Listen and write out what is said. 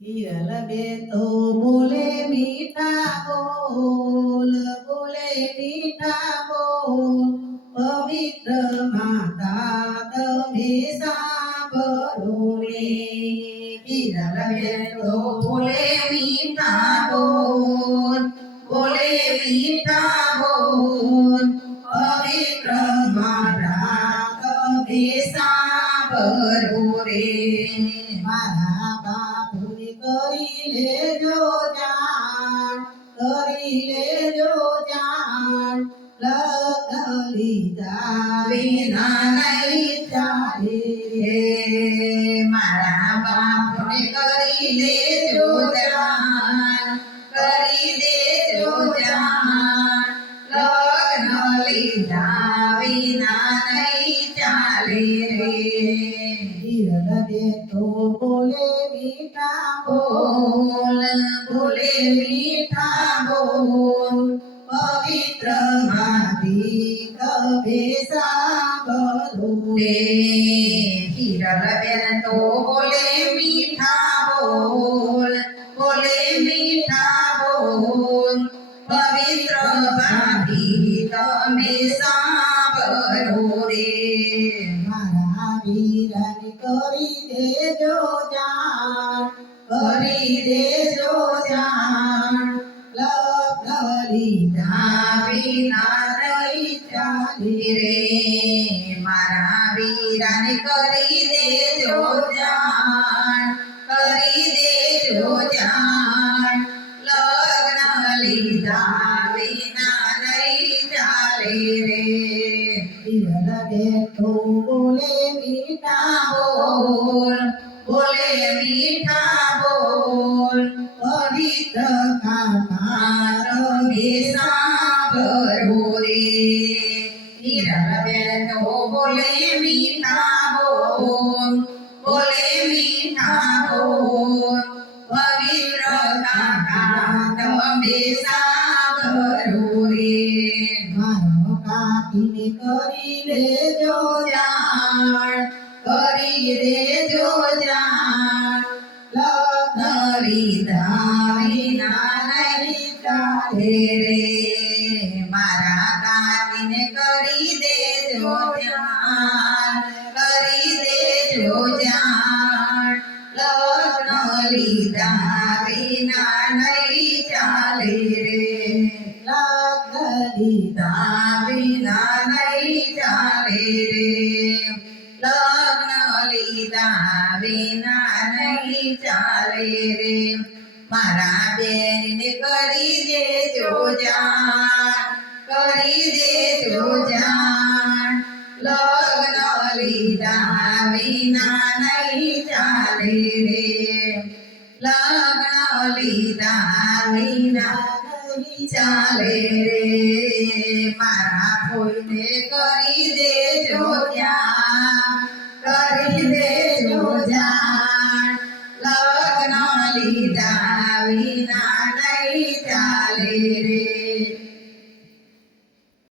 হিরলবে তো বলে মিঠা বল, বলে মিঠা বল, পবিত্র মাতা তুমি সাবরু রে হিরলবে তো বলে মিঠা বল, বলে মিঠা বল, পবিত্র মাতা তুমি সাবরু রে মাতা કરી લેજો જાણ લગ્ન લીધા વિના નહીં ચાલે મારા બાપને કરી દેજો જાણ કરી દેજો જાણ લગ્ન લીધા વિના નહીં ચાલે રે હિરલ બે તો બોલે મીઠા બોલ બોલે મીઠા બોલ પવિત્ર માતી કભે સાંભળો રે હિરલ બેન તો બોલે મીઠા બોલ બોલે મીઠા બોલ પવિત્ર ભાભી તમે સાંભળો લીધા વિના નહીં ચાલી રે. મારા વીરાને કરી દેજો જાણ, કરી દેજો જાણ. લગ્ન લીધા વિના નહીં ચાલે રે. હિરલ બેઠો બોલે મીઠા બોલ, બોલે કાકીને કરી લેજો જાણ કરી દેજો લીધા વિના નહીં રે. મારા કાકીને કરી દેજો જાણ કરી દેજો લગ્ન લીધા વિના નહીં ચાલે રે. લગ્ન લીધા લગ્ન વિના નહીં ચાલે રે. મારા બેનને કરી દેજો જોજાણ કરી દેજો જોજાણ લગ્ન લીધા વિના નહીં ચાલે રે. લગ્ન લીધા વિના નહીં ચાલે રે. મારા કોઈને કરી કરી દેજો જાણ. લગ્ન લીધા